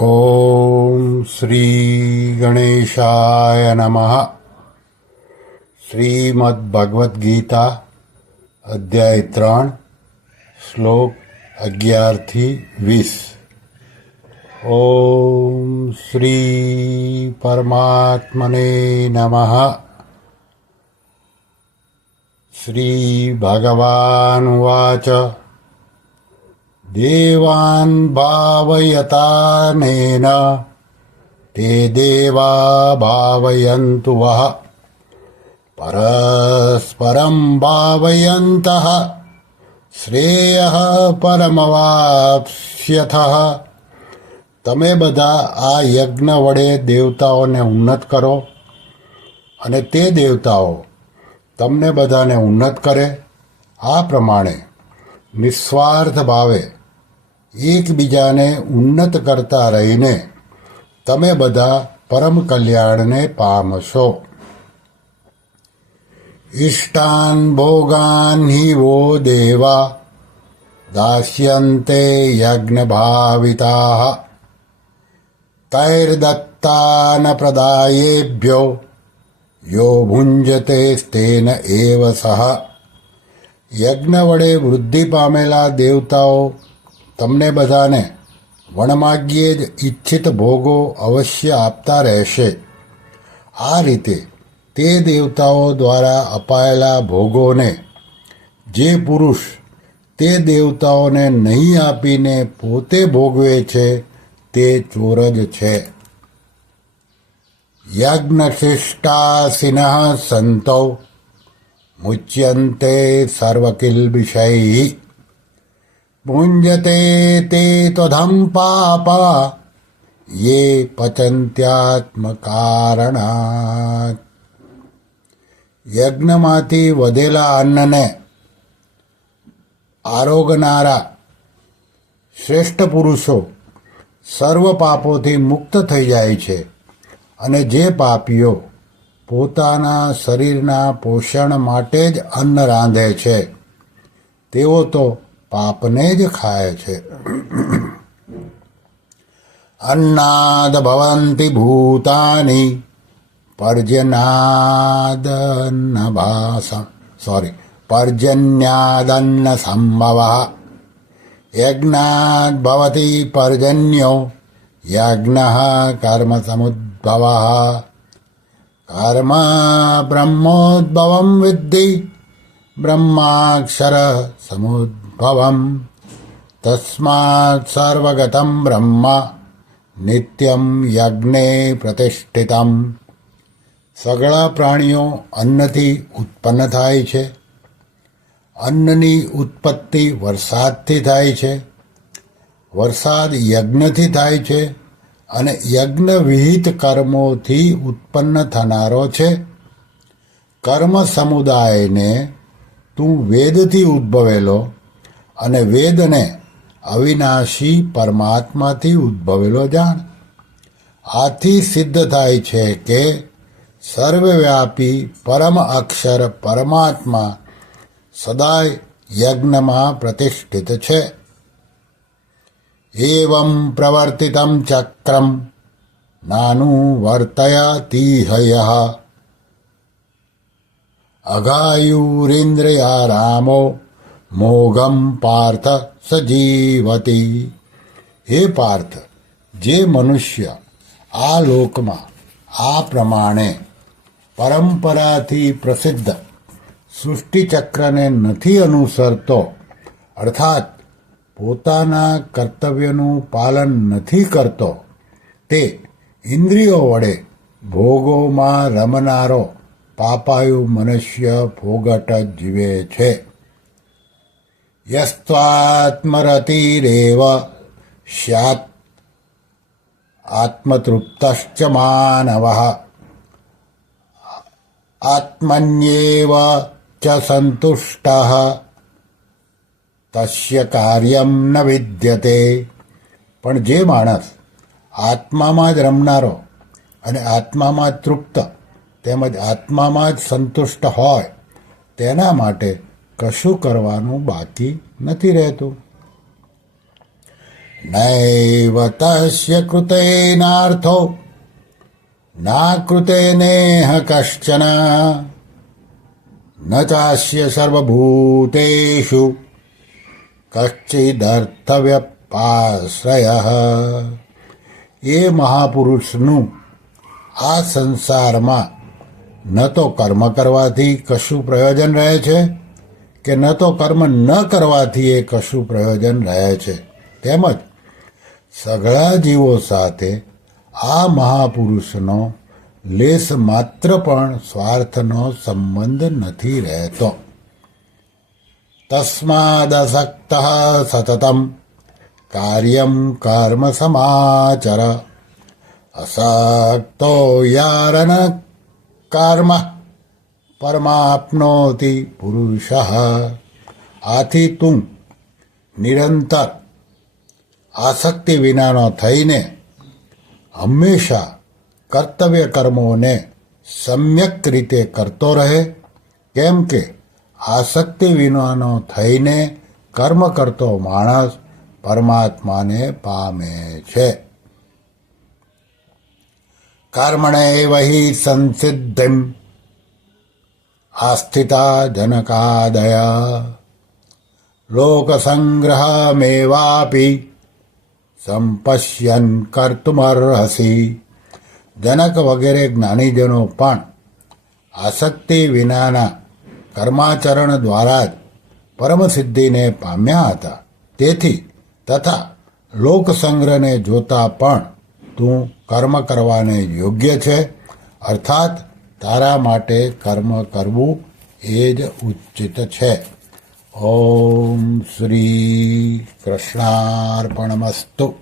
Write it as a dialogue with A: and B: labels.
A: ॐ श्रीगणेशाय नमः શ્રીમદ્ભગવદ્ગીતા અધ્યાય ત્રણ શ્લોક અગિયારથી વીસ ઓમ શ્રી પરમાત્મને નમઃ શ્રી ભગવાન વાચ દેવાન भावयतानेन તે દેવા भावयन्तु वः। પરસ્પરમ भावयन्तः શ્રેયઃ પરમવાપ્સ્યથ તમે બધા આ યજ્ઞ વડે દેવતાઓને ઉન્નત કરો અને તે દેવતાઓ તમને બધાને ઉન્નત કરે. આ પ્રમાણે નિસ્વાર્થ ભાવે એકબીજાને ઉન્નત કરતા રહીને તમે બધા પરમ કલ્યાણને પામશો. ઇષ્ટાન ભોગાન હિ વો દેવા દાસ્યંતે યજ્ઞભાવિતા. તૈર્દત્તાન પ્રદાયેભ્યો યો ભુંજતે તેન એવ સહ. યજ્ઞ વડે વૃદ્ધિ પામેલા દેવતાઓ તમને બધાને વણમાગ્યે જ ઈચ્છિત ભોગો અવશ્ય આપતા રહેશે. આ રીતે તે દેવતાઓ દ્વારા અપાયેલા ભોગોને જે પુરુષ તે દેવતાઓને નહીં આપીને પોતે ભોગવે છે, તે ચોર જ છે. યજ્ઞશિષ્ટાસિન સંતો મુચ્યન્તે સર્વકિલ્બિષૈ ભુંજતે તે ત્વધમ પાપા યે પચંત્યાત્મકારણાત યજ્ઞમાંથી વધેલા અન્નને આરોગનારા શ્રેષ્ઠ પુરુષો સર્વ પાપોથી મુક્ત થઈ જાય છે। અને જે પાપીઓ પોતાના શરીરના પોષણ માટે જ અન્ન રાંધે છે, તેઓ તો પાપને જ ખાય છે. અન્નાદ ભવંતિ ભૂતાની પર્જનાદન્ન ભાસ સોરી પર્જન્યાદન્ન સંભવ યજ્ઞાદ ભવતી પર્જન્યો, યજ્ઞ કર્મ સમુદ્ભવ કર્મ બ્રહ્મોદ્ભવમ વિદ્ધિ, બ્રહ્માક્ષર સમુદ્ભવમ તસ્માત સર્વગતમ બ્રહ્મ નિત્યમ યજ્ઞે પ્રતિષ્ઠિતમ સગળા પ્રાણીઓ અન્નથી ઉત્પન્ન થાય છે અન્નની ઉત્પત્તિ વરસાદથી થાય છે વરસાદ યજ્ઞથી થાય છે અને યજ્ઞ વિહિત કર્મોથી ઉત્પન્ન થનારો છે કર્મ સમુદાયને તું વેદથી ઉદ્ભવેલો અને વેદને અવિનાશી પરમાત્માથી ઉદ્ભવેલો જાણ. આથી સિદ્ધ થાય છે કે સર્વવ્યાપી પરમ અક્ષર પરમાત્મા સદાય યજ્ઞમાં પ્રતિષ્ઠિત છે. એવં પ્રવર્તિતમ ચક્રમ નાનું વર્તયતીહય અઘાયુરિન્દ્રિયા રામો મોઘમ પાર્થ સજીવતી. હે પાર્થ, જે મનુષ્ય આ લોકમાં આ પ્રમાણે પરંપરાથી પ્રસિદ્ધ સૃષ્ટિચક્રને નથી અનુસરતો, અર્થાત પોતાના કર્તવ્યનું પાલન નથી કરતો, તે ઇન્દ્રિયો વડે ભોગોમાં રમનારો પાપાયુ મનુષ્ય ભોગટ જીવે છે. યસ્ત્વાત્મરતિરેવ સ્યાત આત્મતૃપ્તશ્ચ માનવ આત્મન્યેવ ચ સંતુષ્ટ તસ્ય કાર્યમ ન વિદ્યતે પણ જે માણસ આત્મામાં જ રમનારો અને આત્મામાં જ તૃપ્ત તેમજ આત્મામાં જ સંતુષ્ટ હોય તેના માટે કશું કરવાનું બાકી નથી રહેતું. નૈવ તસ્ય કૃતેનાર્થો ના કૃતેનેહ કશ્ચન. ન ચાસ્ય સર્વભૂતેષુ, કશ્ચિદર્થવ્યપાશ્રય. એ મહાપુરુષનું આ સંસારમાં ન તો કર્મ કરવાથી કશું પ્રયોજન રહે છે? કે ન તો કર્મ ન કરવાથી એ કશું પ્રયોજન રહે છે. તેમજ સઘળા જીવો સાથે આ મહાપુરુષનો લેશ માત્ર પણ સ્વાર્થનો સંબંધ નથી રહેતો. તસ્માદસક્ત સતતમ કાર્યમ કર્મ સમાચર અસક્તો યારન કર્મ પરમાપ્નોતિ પુરુષ આથી તું નિરંતર આસક્તિ વિનાનો થઈને હંમેશા કર્તવ્ય કર્મોને સમ્યક રીતે કરતો રહે કેમ કે આસક્તિ વિનાનો થઈને કર્મ કરતો માણસ પરમાત્માને પામે છે કર્મણે વહી સંસિદ્ધિમ આસ્થિતા जनकादया लोकसङ्ग्रहमेवापि સંપશ્યન કર્તુમર્હસી જનક વગેરે જ્ઞાનીજનો પણ આસક્તિ વિનાના કર્માચરણ દ્વારા જ પરમસિદ્ધિને પામ્યા હતા તેથી તથા લોકસંગ્રહને જોતા પણ તું કર્મ કરવાને યોગ્ય છે અર્થાત તારા માટે કર્મ કરવું એ જ ઉચિત છે. ઓમ શ્રી કૃષ્ણાર્પણમસ્તુ.